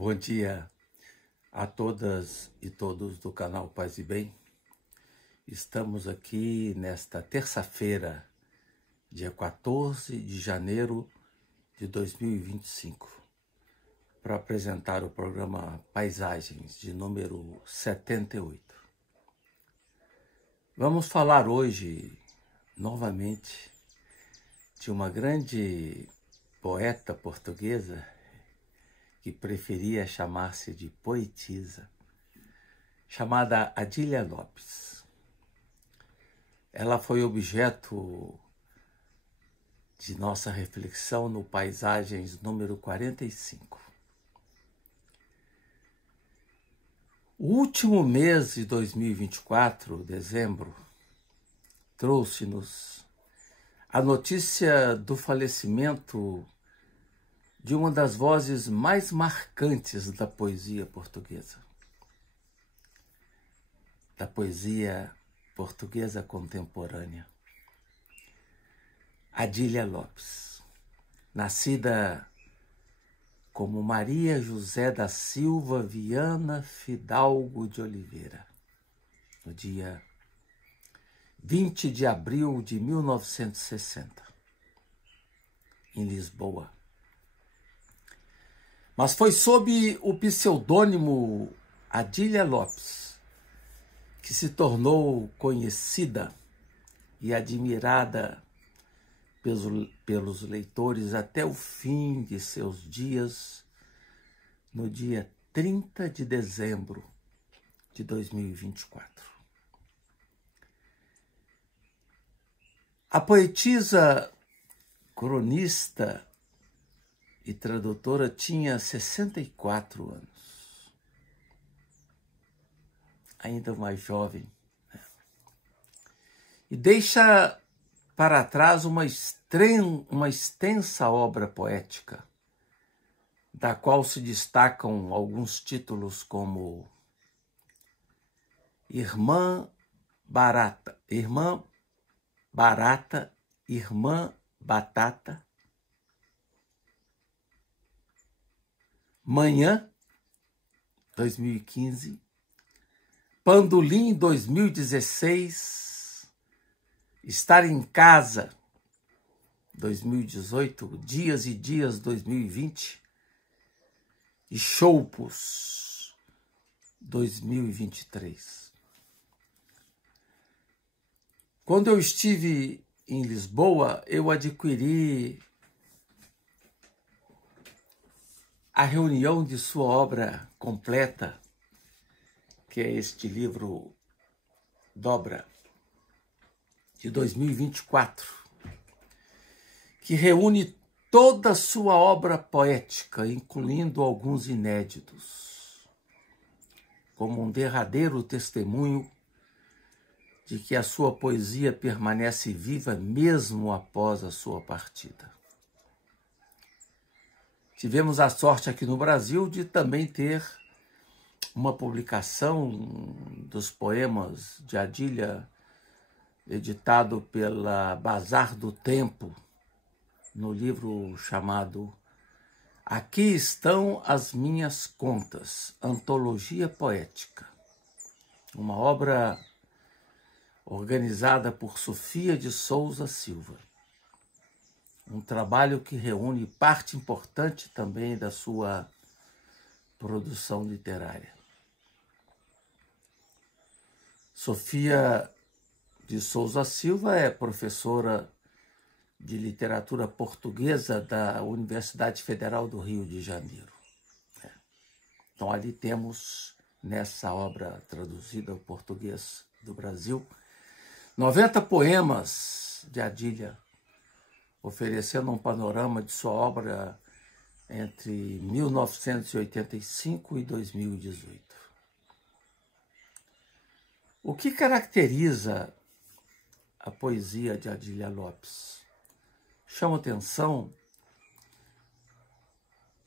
Bom dia a todas e todos do canal Paz e Bem. Estamos aqui nesta terça-feira, dia 14 de janeiro de 2025, para apresentar o programa Paisagens de número 78. Vamos falar hoje, novamente, de uma grande poeta portuguesa que preferia chamar-se de poetisa, chamada Adília Lopes. Ela foi objeto de nossa reflexão no Paisagens número 45. O último mês de 2024, dezembro, trouxe-nos a notícia do falecimento de uma das vozes mais marcantes da poesia portuguesa. Da poesia portuguesa contemporânea. Adília Lopes, nascida como Maria José da Silva Viana Fidalgo de Oliveira, no dia 20 de abril de 1960, em Lisboa. Mas foi sob o pseudônimo Adília Lopes que se tornou conhecida e admirada pelos leitores até o fim de seus dias, no dia 30 de dezembro de 2024. A poetisa, cronista e tradutora tinha 64 anos, ainda mais jovem, né? E deixa para trás uma extensa obra poética, da qual se destacam alguns títulos como Irmã Barata, Irmã Batata, Manhã, 2015, Pandolim, 2016, Estar em Casa, 2018, Dias e Dias, 2020, e Choupos, 2023. Quando eu estive em Lisboa, eu adquiri a reunião de sua obra completa, que é este livro Dobra, de 2024, que reúne toda a sua obra poética, incluindo alguns inéditos, como um derradeiro testemunho de que a sua poesia permanece viva mesmo após a sua partida. Tivemos a sorte aqui no Brasil de também ter uma publicação dos poemas de Adília, editado pela Bazar do Tempo, no livro chamado Aqui Estão as Minhas Contas, Antologia Poética, uma obra organizada por Sofia de Souza Silva. Um trabalho que reúne parte importante também da sua produção literária. Sofia de Souza Silva é professora de literatura portuguesa da Universidade Federal do Rio de Janeiro. Então, ali temos, nessa obra traduzida ao português do Brasil, 90 poemas de Adília, oferecendo um panorama de sua obra entre 1985 e 2018. O que caracteriza a poesia de Adília Lopes? Chama atenção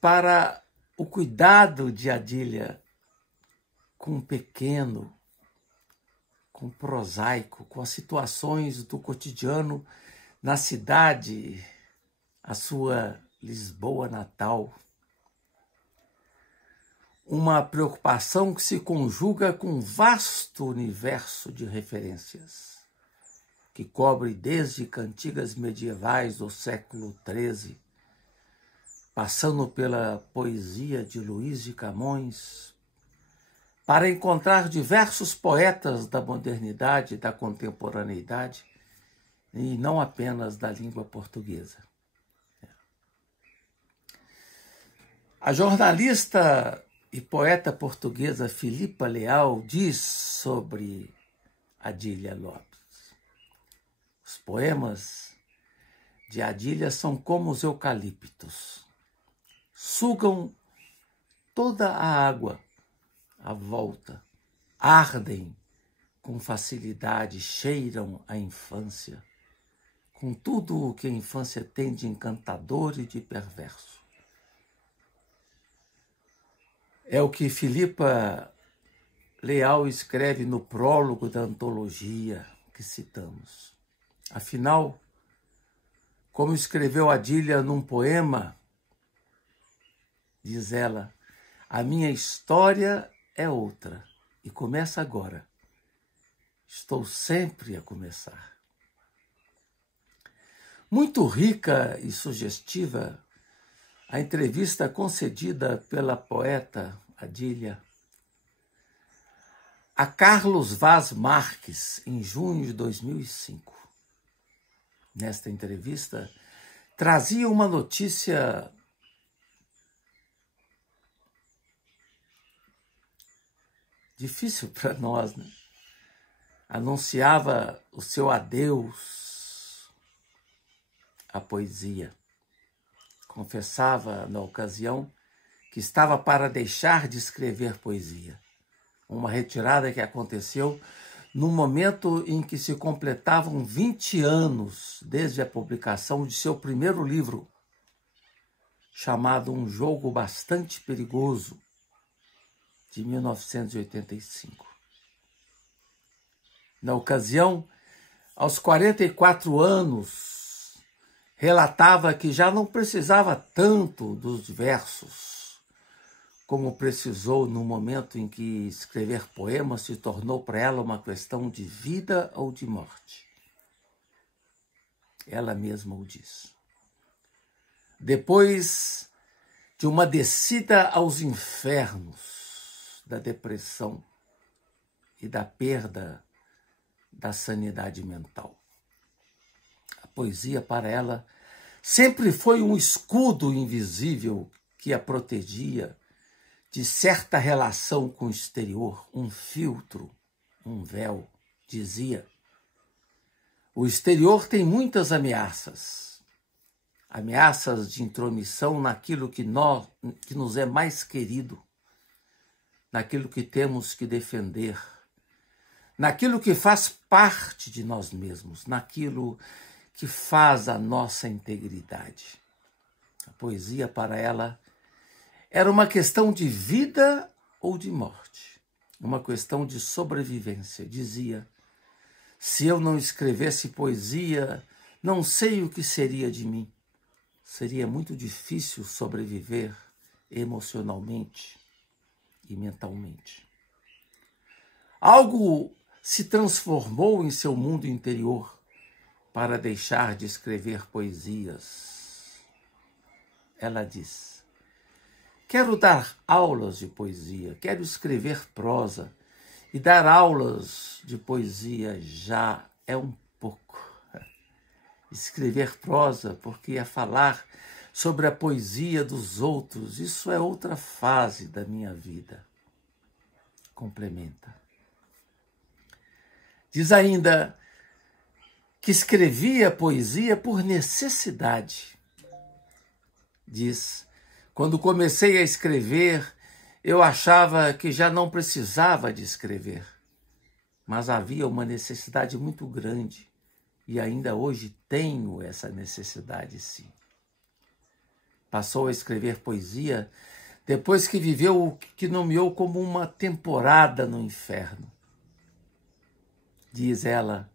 para o cuidado de Adília com o pequeno, com o prosaico, com as situações do cotidiano na cidade, a sua Lisboa natal. uma preocupação que se conjuga com um vasto universo de referências, que cobre desde cantigas medievais do século XIII, passando pela poesia de Luís de Camões, para encontrar diversos poetas da modernidade e da contemporaneidade, e não apenas da língua portuguesa. A jornalista e poeta portuguesa Filipa Leal diz sobre Adília Lopes: os poemas de Adília são como os eucaliptos, sugam toda a água à volta, ardem com facilidade, cheiram a infância, com tudo o que a infância tem de encantador e de perverso. É o que Filipa Leal escreve no prólogo da antologia que citamos. Afinal, como escreveu Adília num poema, diz ela, a minha história é outra e começa agora. Estou sempre a começar. Muito rica e sugestiva, a entrevista concedida pela poeta Adília a Carlos Vaz Marques, em junho de 2005. Nesta entrevista, trazia uma notícia difícil para nós, né? Anunciava o seu adeus à poesia. Confessava, na ocasião, que estava para deixar de escrever poesia. Uma retirada que aconteceu no momento em que se completavam 20 anos desde a publicação de seu primeiro livro, chamado Um Jogo Bastante Perigoso, de 1985. Na ocasião, aos 44 anos, relatava que já não precisava tanto dos versos, como precisou no momento em que escrever poemas se tornou para ela uma questão de vida ou de morte. Ela mesma o diz. Depois de uma descida aos infernos da depressão e da perda da sanidade mental, a poesia para ela sempre foi um escudo invisível que a protegia de certa relação com o exterior, um filtro, um véu. Dizia: o exterior tem muitas ameaças, ameaças de intromissão naquilo que nos é mais querido, naquilo que temos que defender, naquilo que faz parte de nós mesmos, naquilo que faz a nossa integridade. A poesia para ela era uma questão de vida ou de morte, uma questão de sobrevivência. Dizia: se eu não escrevesse poesia, não sei o que seria de mim. Seria muito difícil sobreviver emocionalmente e mentalmente. Algo se transformou em seu mundo interior para deixar de escrever poesias. Ela diz: quero dar aulas de poesia, quero escrever prosa, e dar aulas de poesia já é um pouco. Escrever prosa, porque é falar sobre a poesia dos outros, isso é outra fase da minha vida. Complementa. Diz ainda que escrevia poesia por necessidade. Diz: quando comecei a escrever, eu achava que já não precisava de escrever, mas havia uma necessidade muito grande e ainda hoje tenho essa necessidade, sim. Passou a escrever poesia depois que viveu o que nomeou como uma temporada no inferno. Diz ela: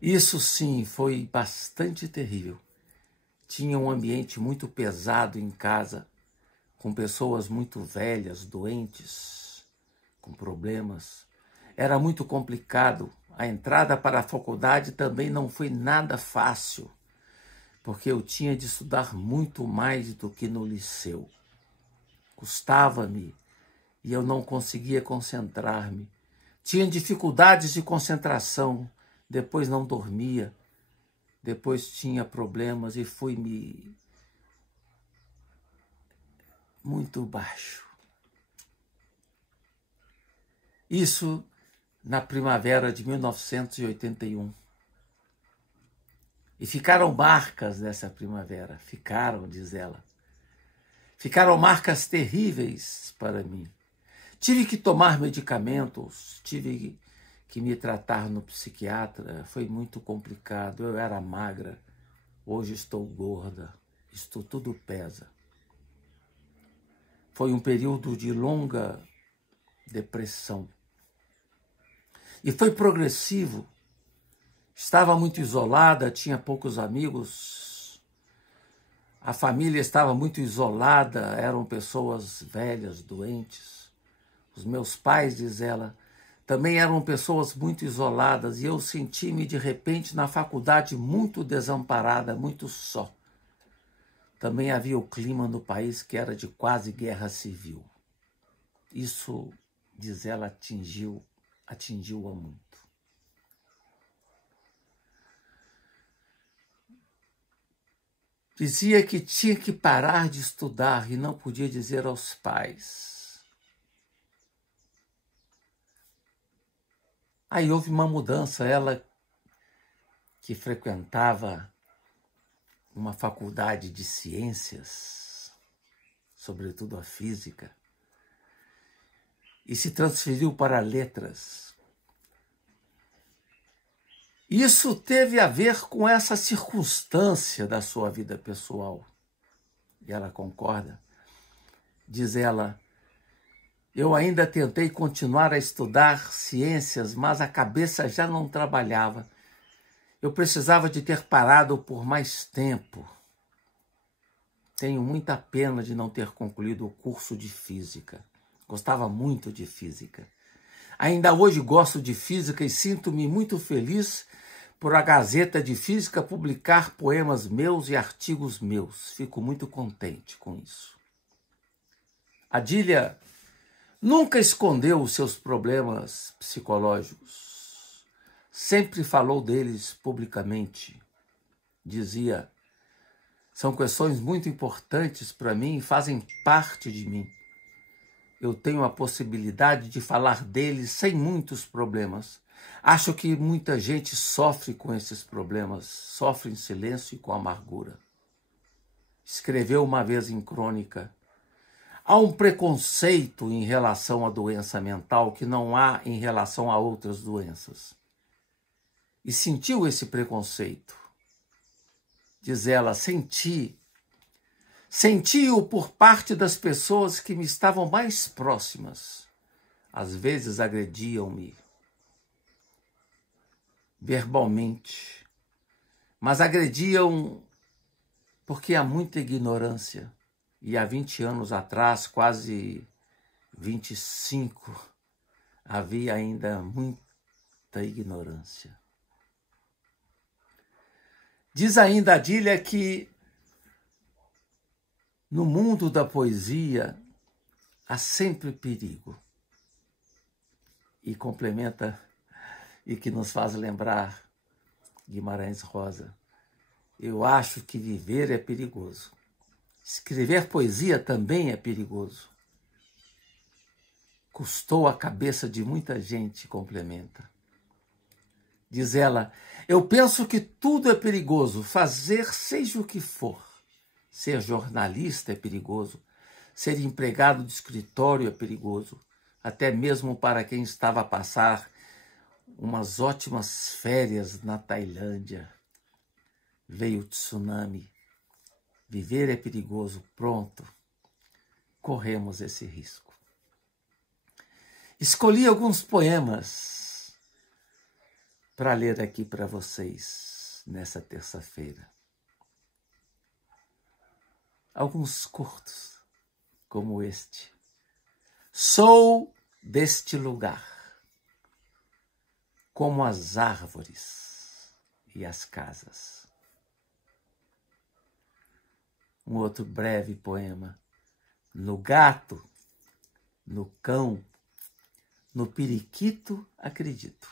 isso sim foi bastante terrível. Tinha um ambiente muito pesado em casa, com pessoas muito velhas, doentes, com problemas. Era muito complicado. A entrada para a faculdade também não foi nada fácil, porque eu tinha de estudar muito mais do que no liceu. Custava-me e eu não conseguia concentrar-me. Tinha dificuldades de concentração, depois não dormia, depois tinha problemas e fui-me muito baixo. Isso na primavera de 1981. E ficaram marcas dessa primavera, ficaram, diz ela. Ficaram marcas terríveis para mim. Tive que tomar medicamentos, tive que me tratar no psiquiatra, foi muito complicado. Eu era magra, hoje estou gorda, isto tudo pesa. Foi um período de longa depressão. E foi progressivo. Estava muito isolada, tinha poucos amigos. A família estava muito isolada, eram pessoas velhas, doentes. Os meus pais, diz ela, também eram pessoas muito isoladas e eu senti-me de repente na faculdade muito desamparada, muito só. Também havia o clima no país que era de quase guerra civil. Isso, diz ela, atingiu-a muito. Dizia que tinha que parar de estudar e não podia dizer aos pais. Aí houve uma mudança, ela que frequentava uma faculdade de ciências, sobretudo a física, e se transferiu para letras. Isso teve a ver com essa circunstância da sua vida pessoal. E ela concorda. Diz ela, eu ainda tentei continuar a estudar ciências, mas a cabeça já não trabalhava. Eu precisava de ter parado por mais tempo. Tenho muita pena de não ter concluído o curso de física. Gostava muito de física. Ainda hoje gosto de física e sinto-me muito feliz por a Gazeta de Física publicar poemas meus e artigos meus. Fico muito contente com isso. Adília nunca escondeu os seus problemas psicológicos. Sempre falou deles publicamente. Dizia, são questões muito importantes para mim e fazem parte de mim. Eu tenho a possibilidade de falar deles sem muitos problemas. Acho que muita gente sofre com esses problemas, sofre em silêncio e com amargura. Escreveu uma vez em crônica, há um preconceito em relação à doença mental que não há em relação a outras doenças. E sentiu esse preconceito. Diz ela, senti-o por parte das pessoas que me estavam mais próximas. Às vezes agrediam-me verbalmente, mas agrediam porque há muita ignorância. E há 20 anos atrás, quase 25, havia ainda muita ignorância. Diz ainda Adília que no mundo da poesia há sempre perigo. E complementa, e que nos faz lembrar Guimarães Rosa. Eu acho que viver é perigoso. Escrever poesia também é perigoso. Custou a cabeça de muita gente, complementa. Diz ela, eu penso que tudo é perigoso, fazer seja o que for. Ser jornalista é perigoso, ser empregado de escritório é perigoso, até mesmo para quem estava a passar umas ótimas férias na Tailândia. Veio o tsunami. Viver é perigoso, pronto. Corremos esse risco. Escolhi alguns poemas para ler aqui para vocês nessa terça-feira. Alguns curtos, como este. Sou deste lugar, como as árvores e as casas. Um outro breve poema. No gato, no cão, no periquito acredito.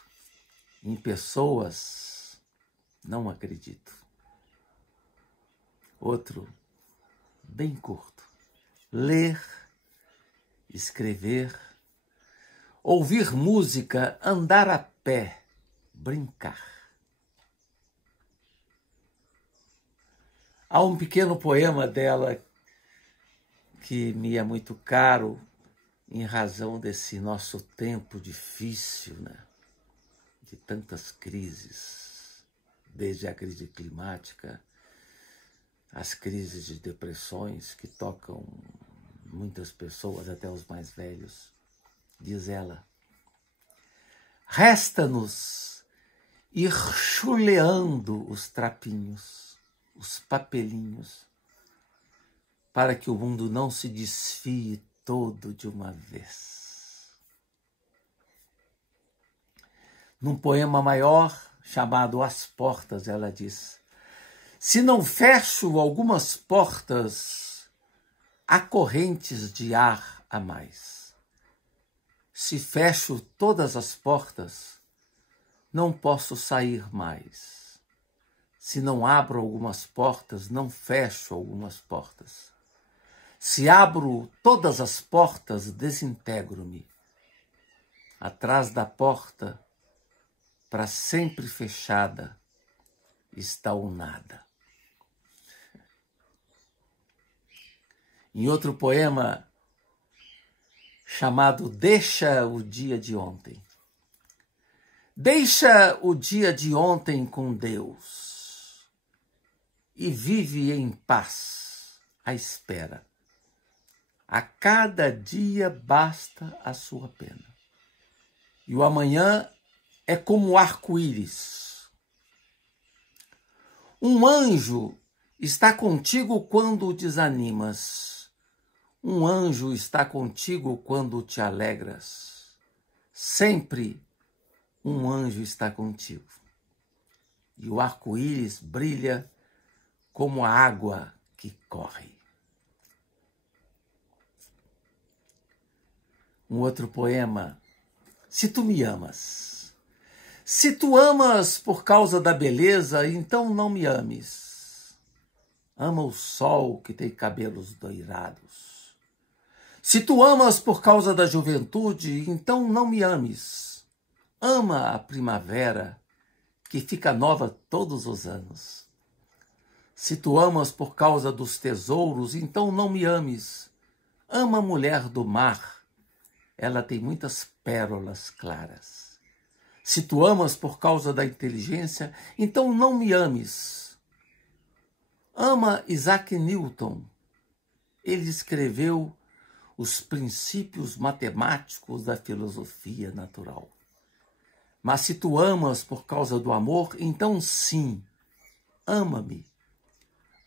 Em pessoas não acredito. Outro, bem curto. Ler, escrever, ouvir música, andar a pé, brincar. Há um pequeno poema dela que me é muito caro em razão desse nosso tempo difícil, né? De tantas crises, desde a crise climática, as crises de depressões que tocam muitas pessoas, até os mais velhos. Diz ela: resta-nos ir chuleando os trapinhos, os papelinhos, para que o mundo não se desfie todo de uma vez. Num poema maior, chamado As Portas, ela diz: se não fecho algumas portas, há correntes de ar a mais. Se fecho todas as portas, não posso sair mais. Se não abro algumas portas, não fecho algumas portas. Se abro todas as portas, desintegro-me. Atrás da porta, para sempre fechada, está o nada. Em outro poema, chamado Deixa o Dia de Ontem. Deixa o dia de ontem com Deus e vive em paz, à espera. A cada dia basta a sua pena. E o amanhã é como o arco-íris. Um anjo está contigo quando o desanimas. Um anjo está contigo quando te alegras. Sempre um anjo está contigo. E o arco-íris brilha como a água que corre. Um outro poema. Se tu me amas. Se tu amas por causa da beleza, então não me ames. Ama o sol que tem cabelos doirados. Se tu amas por causa da juventude, então não me ames. Ama a primavera que fica nova todos os anos. Se tu amas por causa dos tesouros, então não me ames. Ama a mulher do mar. Ela tem muitas pérolas claras. Se tu amas por causa da inteligência, então não me ames. Ama Isaac Newton. Ele escreveu os princípios matemáticos da filosofia natural. Mas se tu amas por causa do amor, então sim, ama-me.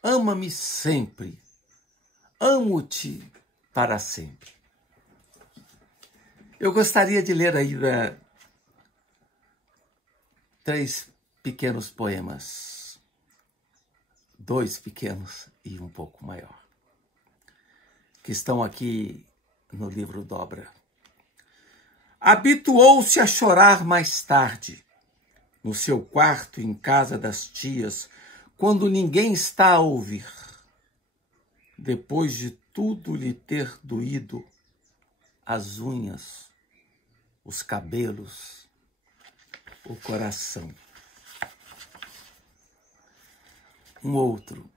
Ama-me sempre. Amo-te para sempre. Eu gostaria de ler ainda 3 pequenos poemas. 2 pequenos e um pouco maior, que estão aqui no livro Dobra. Habituou-se a chorar mais tarde, no seu quarto em casa das tias, quando ninguém está a ouvir. Depois de tudo lhe ter doído, as unhas, os cabelos, o coração. Um outro.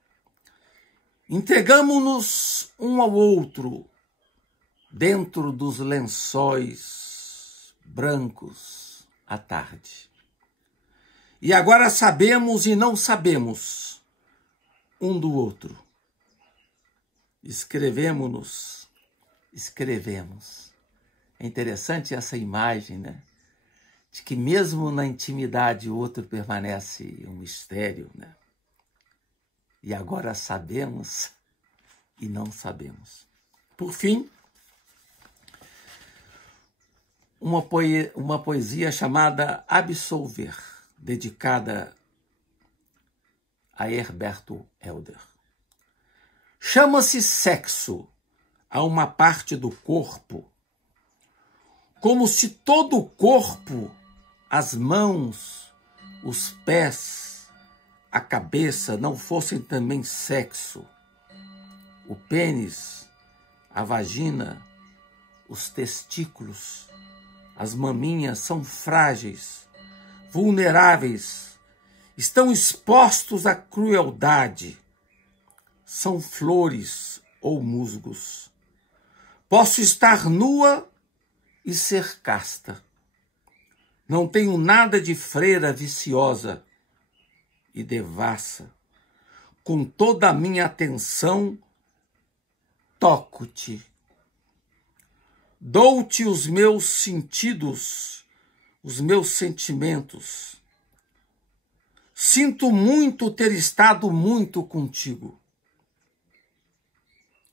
Entregamo-nos um ao outro dentro dos lençóis brancos à tarde. E agora sabemos e não sabemos um do outro. Escrevemos. É interessante essa imagem, né? De que mesmo na intimidade o outro permanece um mistério, né? E agora sabemos e não sabemos. Por fim, uma poesia chamada Absolver, dedicada a Herberto Helder. Chama-se sexo a uma parte do corpo, como se todo o corpo, as mãos, os pés, a cabeça não fossem também sexo. O pênis, a vagina, os testículos, as maminhas são frágeis, vulneráveis, estão expostos à crueldade, são flores ou musgos. Posso estar nua e ser casta. Não tenho nada de freira viciosa e devassa. Com toda a minha atenção, toco-te. Dou-te os meus sentidos, os meus sentimentos. Sinto muito ter estado muito contigo.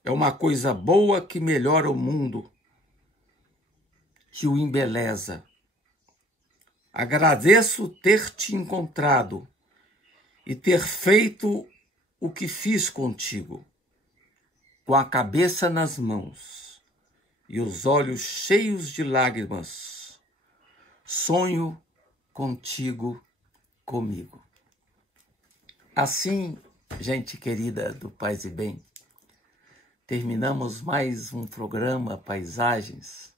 É uma coisa boa que melhora o mundo, que o embeleza. Agradeço ter te encontrado e ter feito o que fiz contigo, com a cabeça nas mãos e os olhos cheios de lágrimas. Sonho contigo, comigo. Assim, gente querida do Paz e Bem, terminamos mais um programa Paisagens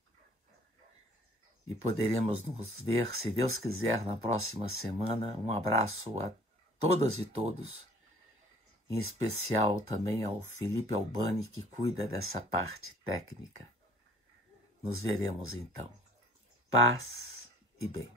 e poderemos nos ver, se Deus quiser, na próxima semana. Um abraço a todas e todos, em especial também ao Felipe Albani, que cuida dessa parte técnica. Nos veremos então. Paz e bem.